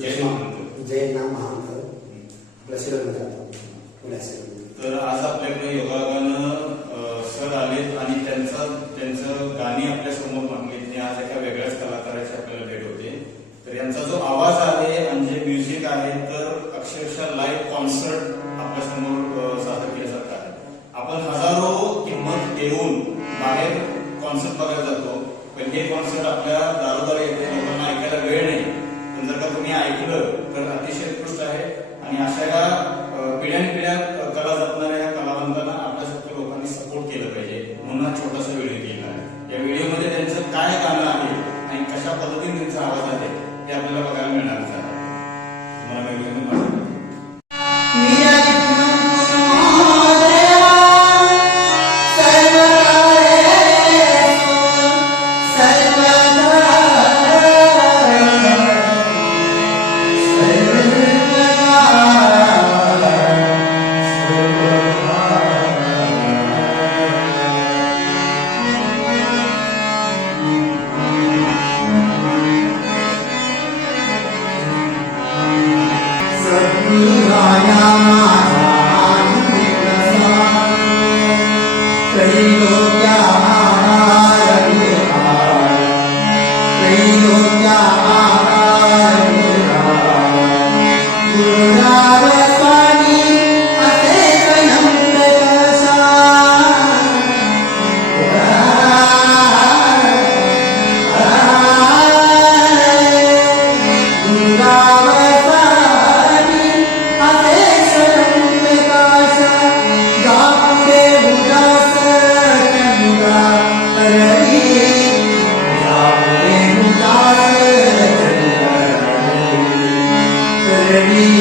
जय नाम महांत आपल्या शिरोमध्ये तर आज आपल्याकडे योगागानं सर आलेत आणि त्यांचा त्यांचं गाणी आपल्यासमोर मागणी आज एका वेगळ्याच कलाकाराची आपल्याला भेट होते. तर यांचा जो आवाज आहे आणि जे म्युझिक आहे तर अक्षरशः लाईव्ह कॉन्सर्ट आपल्यासमोर सादर केल्यासारखं आहे. आपण हजारो किंमत देऊन बाहेर कॉन्सर्ट बघायला जातो. पण हे कॉन्सर्ट आपल्या दारोदार येते लोकांना ऐकायला वेळ नाही. जर का तुम्ही ऐकलं तर अतिशय उत्कृष्ट आहे. आणि अशा या पिढ्यानपिढ्या कला जपणाऱ्या या कलावंतांना शक्य लोकांनी सपोर्ट केलं पाहिजे. म्हणून हा छोटासा व्हिडिओ केला आहे. या व्हिडिओमध्ये त्यांचं काय गाणं आहे आणि कशा पद्धतीने त्यांचा आवाज आहे ते आपल्याला बघायला मिळणारच आहे. तुम्हाला वेगवेगळे Narayanam Amen.